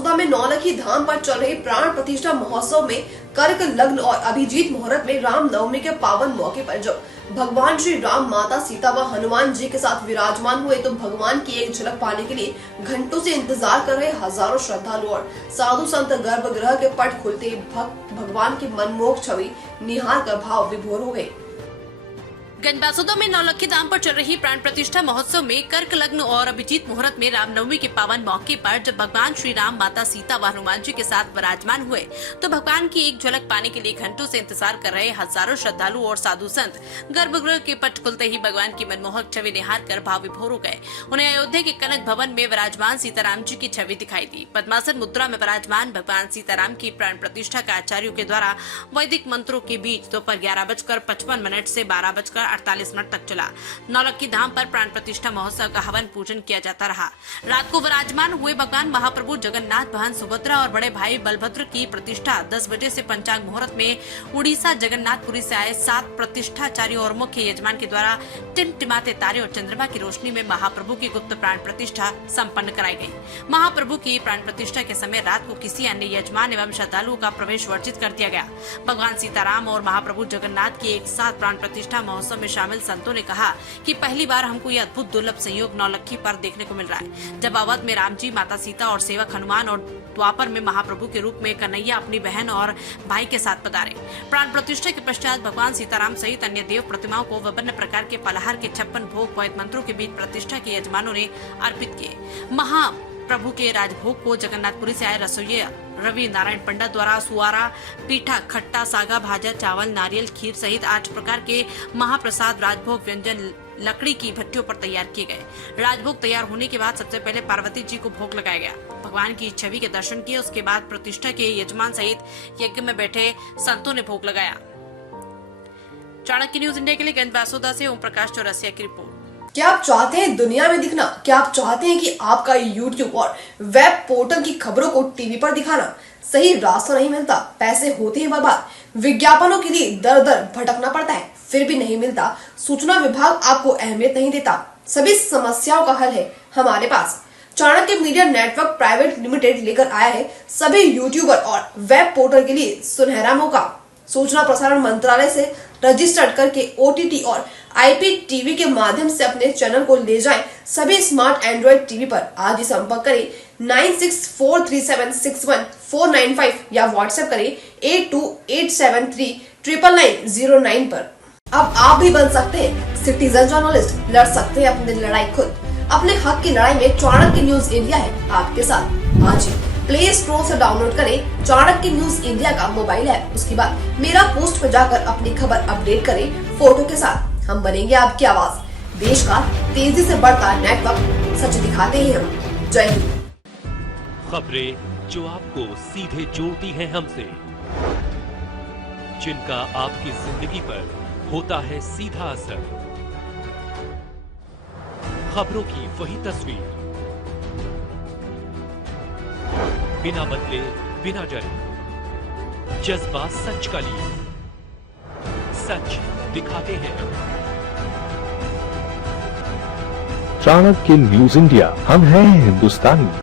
बासुदा में नौलखी धाम पर चल रहे प्राण प्रतिष्ठा महोत्सव में कर्क लग्न और अभिजीत मुहूर्त में रामनवमी के पावन मौके पर जब भगवान श्री राम, माता सीता व हनुमान जी के साथ विराजमान हुए तो भगवान की एक झलक पाने के लिए घंटों से इंतजार कर रहे हजारों श्रद्धालु और साधु संत गर्भगृह के पट खुलते भक्त भगवान की मनमोहक छवि निहार कर भाव विभोर हो गए। गंजबासुदा में नौलखी धाम पर चल रही प्राण प्रतिष्ठा महोत्सव में कर्क लग्न और अभिजीत मुहूर्त में रामनवमी के पावन मौके पर जब भगवान श्री राम, माता सीता व हनुमान जी के साथ विराजमान हुए तो भगवान की एक झलक पाने के लिए घंटों से इंतजार कर रहे हजारों श्रद्धालु और साधु संत गर्भगृह के पट खुलते ही भगवान की मनमोहक छवि निहार कर भाव विभोर हो गए। उन्हें अयोध्या के कनक भवन में विराजमान सीताराम जी की छवि दिखाई दी। पद्मासन मुद्रा में विराजमान भगवान सीताराम की प्राण प्रतिष्ठा का आचार्यों के द्वारा वैदिक मंत्रों के बीच दोपहर 11:55 से 12:48 तक चला। नौलखी धाम पर प्राण प्रतिष्ठा महोत्सव का हवन पूजन किया जाता रहा। रात को विराजमान हुए भगवान महाप्रभु जगन्नाथ, बहन सुभद्रा और बड़े भाई बलभद्र की प्रतिष्ठा 10 बजे से पंचांग मुहूर्त में उड़ीसा जगन्नाथपुरी से आए 7 प्रतिष्ठाचार्यों और मुख्य यजमान के द्वारा टिमटिमाते तारे और चंद्रमा की रोशनी में महाप्रभु की गुप्त प्राण प्रतिष्ठा संपन्न कराई गई। महाप्रभु की प्राण प्रतिष्ठा के समय रात को किसी अन्य यजमान एवं श्रद्धालुओं का प्रवेश वर्जित कर दिया गया। भगवान सीताराम और महाप्रभु जगन्नाथ की एक साथ प्राण प्रतिष्ठा महोत्सव में शामिल संतों ने कहा कि पहली बार हमको यह अद्भुत दुर्लभ संयोग नौलखी पर देखने को मिल रहा है, जब अवध में राम जी, माता सीता और सेवक हनुमान और द्वापर में महाप्रभु के रूप में कन्हैया अपनी बहन और भाई के साथ पधारे। प्राण प्रतिष्ठा के पश्चात भगवान सीताराम सहित अन्य देव प्रतिमाओं को विभिन्न प्रकार के पलहार के 56 भोग वैद मंत्रों के बीच प्रतिष्ठा के यजमानों ने अर्पित किए। महाप्रभु के राजभोग को जगन्नाथपुरी से आए रसोइया रवि नारायण पंडित द्वारा सुआरा, पीठा, खट्टा, सागा, भाजा, चावल, नारियल, खीर सहित 8 प्रकार के महाप्रसाद राजभोग व्यंजन लकड़ी की भट्टियों पर तैयार किए गए। राजभोग तैयार होने के बाद सबसे पहले पार्वती जी को भोग लगाया गया। भगवान की छवि के दर्शन किए, उसके बाद प्रतिष्ठा के यजमान सहित यज्ञ में बैठे संतों ने भोग लगाया। चाणक्य न्यूज इंडिया के लिए गंजबासुदा से ओम प्रकाश चौरसिया की रिपोर्ट। क्या आप चाहते हैं दुनिया में दिखना? क्या आप चाहते हैं कि आपका YouTube और वेब पोर्टल की खबरों को टीवी पर दिखाना? सही रास्ता नहीं मिलता, पैसे होते हैं बर्बाद, विज्ञापनों के लिए दर दर भटकना पड़ता है, फिर भी नहीं मिलता, सूचना विभाग आपको अहमियत नहीं देता। सभी समस्याओं का हल है हमारे पास। Chanakya media network private limited लेकर आया है सभी यूट्यूबर और वेब पोर्टल के लिए सुनहरा मौका। सूचना प्रसारण मंत्रालय से रजिस्टर्ड करके OTT और IPTV के माध्यम से अपने चैनल को ले जाएं सभी स्मार्ट एंड्रॉइड टीवी पर। आज ही संपर्क करें 9643761495 या व्हाट्सएप करें 8287399909 पर। अब आप भी बन सकते हैं सिटीजन जर्नलिस्ट, लड़ सकते हैं अपनी लड़ाई खुद। अपने हक की लड़ाई में चाणक्य न्यूज इंडिया है आपके साथ। आज ही प्ले स्टोर से डाउनलोड करें चाणक्य न्यूज इंडिया का मोबाइल ऐप। उसके बाद मेरा पोस्ट पर जाकर अपनी खबर अपडेट करें फोटो के साथ। हम बनेंगे आपकी आवाज। देश का तेजी से बढ़ता नेटवर्क, सच दिखाते हैं हम। जय हिंद। खबरें जो आपको सीधे जोड़ती हैं हमसे, जिनका आपकी जिंदगी पर होता है सीधा असर, खबरों की वही तस्वीर, बिना बदले बिना डरे, जज्बा सच का लिए, सच दिखाते हैं। चाणक्य न्यूज इंडिया, हम हैं हिंदुस्तानी।